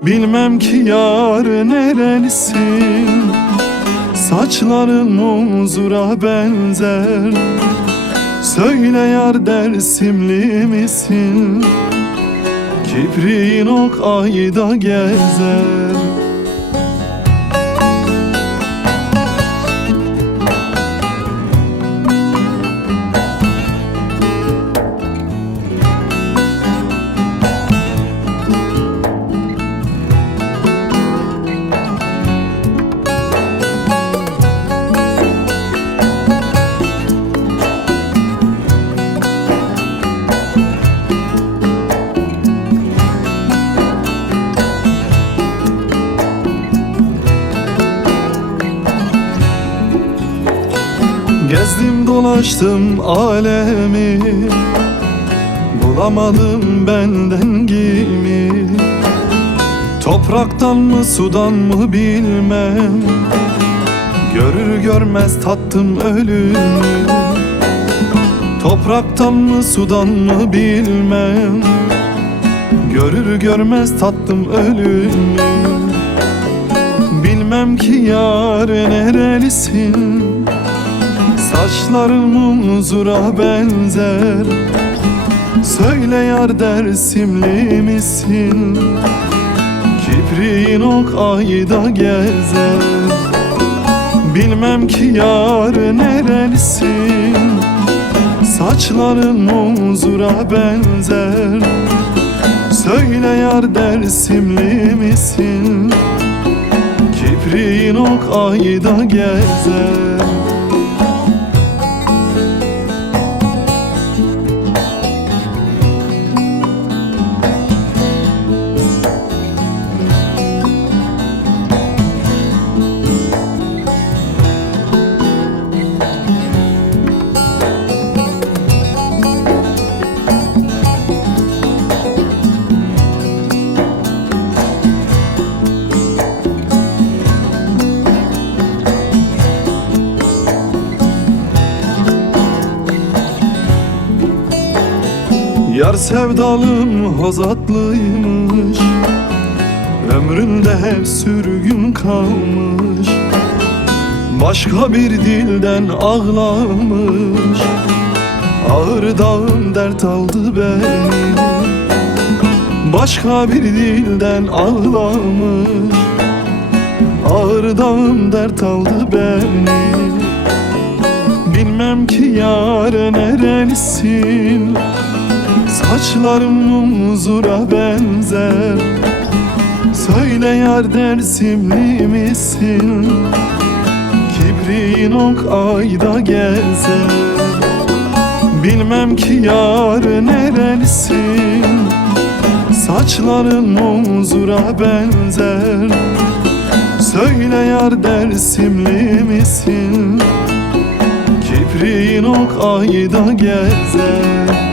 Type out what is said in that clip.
Bilmem ki yar nerelisin, saçların huzura benzer. Söyle yar Dersimli misin, kibriğin ok ayda gezer. Gezdim dolaştım alemi, bulamadım benden kimi. Topraktan mı sudan mı bilmem, görür görmez tattım ölümü. Topraktan mı sudan mı bilmem, görür görmez tattım ölümü. Bilmem ki yar nerelisin, saçların huzura benzer. Söyle yar Dersimli misin, kibriğin ok ayda gezer. Bilmem ki yar nerelisin, saçların huzura benzer. Söyle yar Dersimli misin, kibriğin ok ayda gezer. Yar sevdalım hozatlıymış, ömründe hep sürgün kalmış. Başka bir dilden ağlamış, ağır dağım dert aldı beni. Başka bir dilden ağlamış, ağır dağım dert aldı beni. Bilmem ki yar nerelisin, saçların huzura benzer. Söyle yar Dersimli misin, kibriğin ok ayda gezer. Bilmem ki yar nerelisin, saçların huzura benzer. Söyle yar Dersimli misin, kibriğin ok ayda gezer.